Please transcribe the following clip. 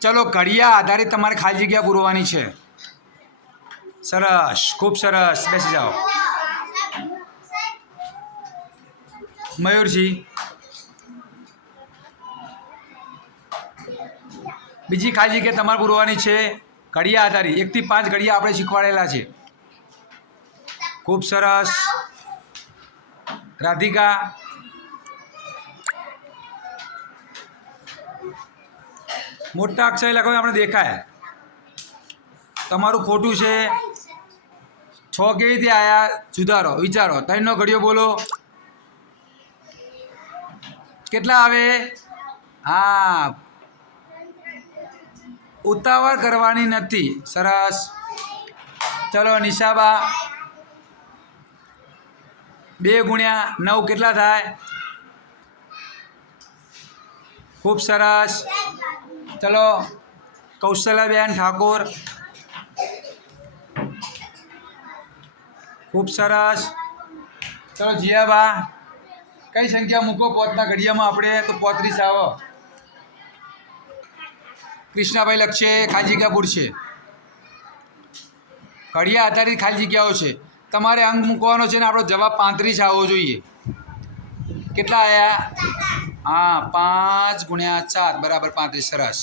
ચલો, ઘડિયા આધારિત તમારે ખાલી જગ્યા પૂરવાની છે. સરસ, ખૂબ સરસ. બેસી જાઓ. મયુરજી. બીજી ખાલી જગ્યા તમારે પૂરવાની છે. ઘડિયા આધારિત એકથી પાંચ ઘડિયા આપણે શીખવાડેલા છે. ખૂબ સરસ. રાધિકા. મોટા અક્ષરે લખો આપણે દેખાય. તમારું ખોટું છે. છ કેવી રીતે આયા? સુધારો, વિચારો. ત્રણનો ઘડિયો બોલો. કેટલા આવે? હા. ઉતાવળ કરવાની નથી. સરસ. ચલો, નિશાબા. બે ગુણ્યા નવ કેટલા થાય? ખૂબ સરસ. ચલો કૌશલ્યાબેન ઠાકોર. ખૂબ સરસ. ચલો, જીયાબા. કઈ સંખ્યા મૂકો પોતના ઘડિયામાં આપણે? તો પોત્રીસ આવો. કૃષ્ણાભાઈ ખાલી જગ્યા છે ઘડિયા આધારિત ખાલી જગ્યાઓ છે. તમારે અંક મૂકવાનો છે ને આપણો જવાબ પાંત્રીસ આવવો જોઈએ. કેટલા આવ્યા હા પાંચ ગુણ્યા ચાર બરાબર પાંત્રીસ સરસ.